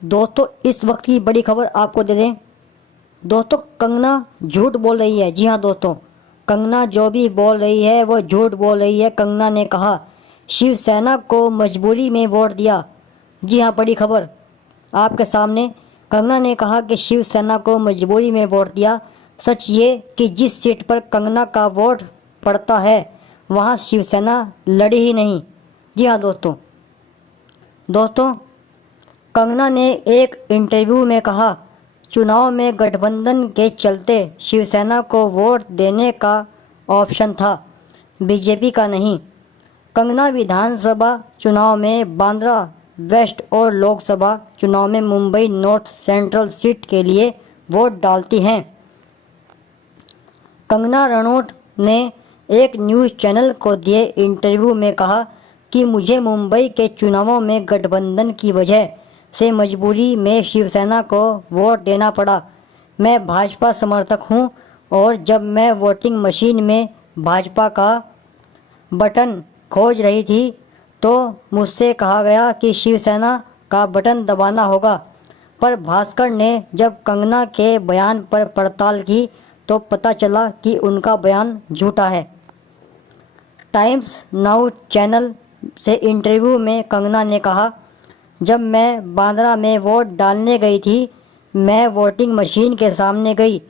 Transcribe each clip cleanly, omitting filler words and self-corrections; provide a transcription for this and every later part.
दोस्तों इस वक्त की बड़ी खबर आपको दे दें। दोस्तों कंगना झूठ बोल रही है। जी हाँ दोस्तों, कंगना जो भी बोल रही है वो झूठ बोल रही है। कंगना ने कहा शिवसेना को मजबूरी में वोट दिया। जी हाँ, बड़ी खबर आपके सामने। कंगना ने कहा कि शिवसेना को मजबूरी में वोट दिया। सच ये कि जिस सीट पर कंगना का वोट पड़ता है वहाँ शिवसेना लड़ी ही नहीं। जी हाँ दोस्तों कंगना ने एक इंटरव्यू में कहा चुनाव में गठबंधन के चलते शिवसेना को वोट देने का ऑप्शन था, बीजेपी का नहीं। कंगना विधानसभा चुनाव में बांद्रा वेस्ट और लोकसभा चुनाव में मुंबई नॉर्थ सेंट्रल सीट के लिए वोट डालती हैं। कंगना रनौत ने एक न्यूज़ चैनल को दिए इंटरव्यू में कहा कि मुझे मुंबई के चुनावों में गठबंधन की वजह से मजबूरी में शिवसेना को वोट देना पड़ा। मैं भाजपा समर्थक हूं और जब मैं वोटिंग मशीन में भाजपा का बटन खोज रही थी तो मुझसे कहा गया कि शिवसेना का बटन दबाना होगा। पर भास्कर ने जब कंगना के बयान पर पड़ताल की तो पता चला कि उनका बयान झूठा है। टाइम्स नाउ चैनल से इंटरव्यू में कंगना ने कहा जब मैं बांद्रा में वोट डालने गई थी मैं वोटिंग मशीन के सामने गई।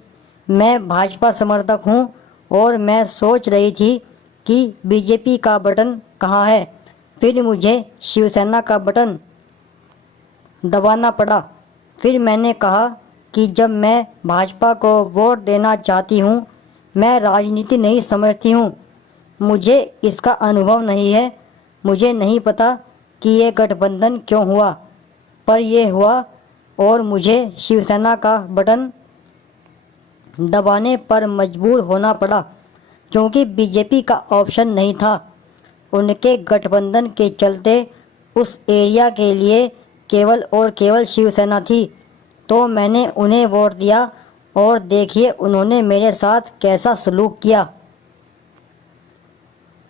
मैं भाजपा समर्थक हूं और मैं सोच रही थी कि बीजेपी का बटन कहाँ है। फिर मुझे शिवसेना का बटन दबाना पड़ा। फिर मैंने कहा कि जब मैं भाजपा को वोट देना चाहती हूँ मैं राजनीति नहीं समझती हूँ, मुझे इसका अनुभव नहीं है, मुझे नहीं पता कि ये गठबंधन क्यों हुआ, पर ये हुआ और मुझे शिवसेना का बटन दबाने पर मजबूर होना पड़ा क्योंकि बीजेपी का ऑप्शन नहीं था। उनके गठबंधन के चलते उस एरिया के लिए केवल और केवल शिवसेना थी, तो मैंने उन्हें वोट दिया और देखिए उन्होंने मेरे साथ कैसा सलूक किया।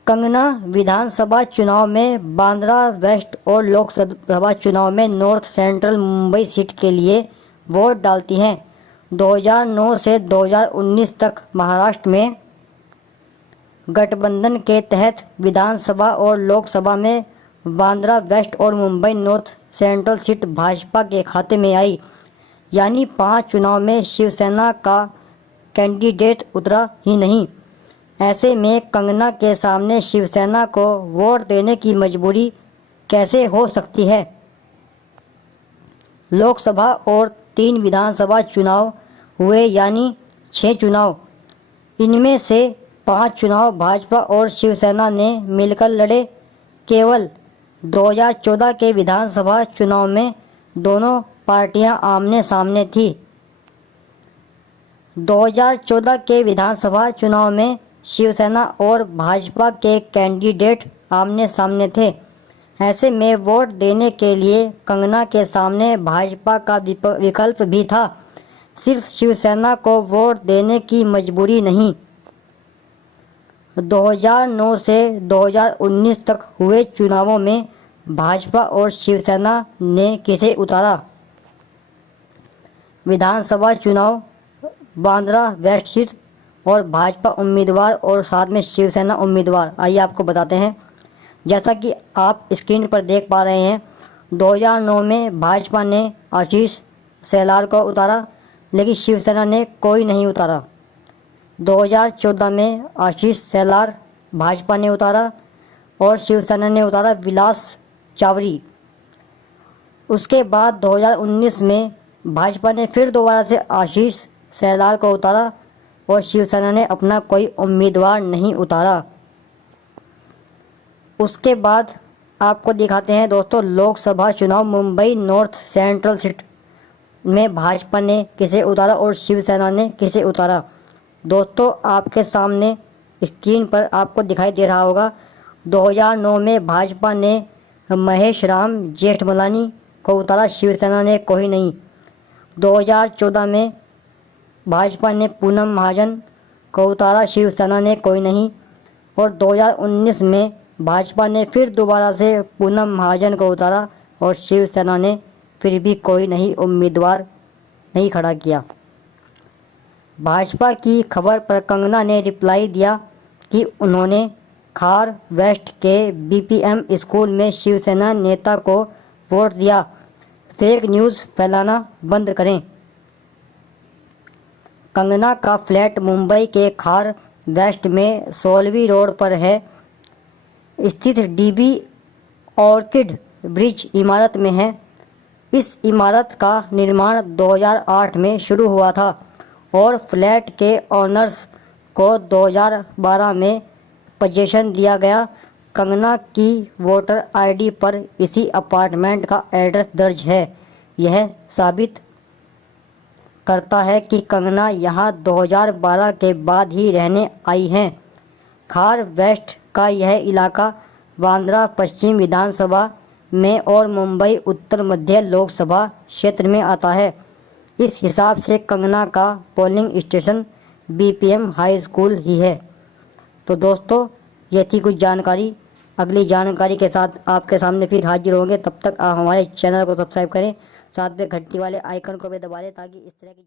कंगना विधानसभा चुनाव में बांद्रा वेस्ट और लोकसभा चुनाव में नॉर्थ सेंट्रल मुंबई सीट के लिए वोट डालती हैं। 2009 से 2019 तक महाराष्ट्र में गठबंधन के तहत विधानसभा और लोकसभा में बांद्रा वेस्ट और Mumbai north central seat Bhajpa के खाते में आई। यानी 5 चुनाव में शिवसेना का कैंडिडेट उतरा ही नहीं। ऐसे में कंगना के सामने शिवसेना को वोट देने की मजबूरी कैसे हो सकती है। लोकसभा और 3 विधानसभा चुनाव हुए यानी 6 चुनाव। इनमें से 5 चुनाव भाजपा और शिवसेना ने मिलकर लड़े। केवल 2014 के विधानसभा चुनाव में दोनों पार्टियां आमने सामने थी। 2014 के विधानसभा चुनाव में शिवसेना और भाजपा के कैंडिडेट आमने सामने थे। ऐसे में वोट देने के लिए कंगना के सामने भाजपा का विकल्प भी था, सिर्फ शिवसेना को वोट देने की मजबूरी नहीं। 2009 से 2019 तक हुए चुनावों में भाजपा और शिवसेना ने किसे उतारा। विधानसभा चुनाव बांद्रा वेस्ट सीट और भाजपा उम्मीदवार और साथ में शिवसेना उम्मीदवार, आइए आपको बताते हैं। जैसा कि आप स्क्रीन पर देख पा रहे हैं 2009 में भाजपा ने आशीष शेलार को उतारा लेकिन शिवसेना ने कोई नहीं उतारा। 2014 में आशीष शेलार भाजपा ने उतारा और शिवसेना ने उतारा विलास चावरी। उसके बाद 2019 में भाजपा ने फिर दोबारा से आशीष शेलार को उतारा और शिवसेना ने अपना कोई उम्मीदवार नहीं उतारा। उसके बाद आपको दिखाते हैं दोस्तों लोकसभा चुनाव मुंबई नॉर्थ सेंट्रल सीट में भाजपा ने किसे उतारा और शिवसेना ने किसे उतारा। दोस्तों आपके सामने स्क्रीन पर आपको दिखाई दे रहा होगा 2009 में भाजपा ने महेश राम जेठमलानी को उतारा, शिवसेना ने कोई नहीं। 2014 में भाजपा ने पूनम महाजन को उतारा, शिवसेना ने कोई नहीं। और 2019 में भाजपा ने फिर दोबारा से पूनम महाजन को उतारा और शिवसेना ने फिर भी कोई नहीं उम्मीदवार नहीं खड़ा किया। भाजपा की खबर पर कंगना ने रिप्लाई दिया कि उन्होंने खार वेस्ट के बीपीएम स्कूल में शिवसेना नेता को वोट दिया। फेक न्यूज़ फैलाना बंद करें। कंगना का फ्लैट मुंबई के खार वेस्ट में 16वीं रोड पर है स्थित डीबी ऑर्किड ब्रिज इमारत में है। इस इमारत का निर्माण 2008 में शुरू हुआ था और फ्लैट के ओनर्स को 2012 में पोजीशन दिया गया। कंगना की वोटर आईडी पर इसी अपार्टमेंट का एड्रेस दर्ज है। यह साबित करता है कि कंगना यहां 2012 के बाद ही रहने आई हैं। खार वेस्ट का यह इलाका बांद्रा पश्चिम विधानसभा में और मुंबई उत्तर मध्य लोकसभा क्षेत्र में आता है। इस हिसाब से कंगना का polling station BPM high school ही है। तो दोस्तों, ये थी कुछ जानकारी। अगली जानकारी के साथ आपके सामने फिर हाजिर होंगे। तब तक आप हमारे चैनल को सब्सक्राइब करें, साथ में घंटी वाले आइकन को भी दबा लें ताकि इस तरह की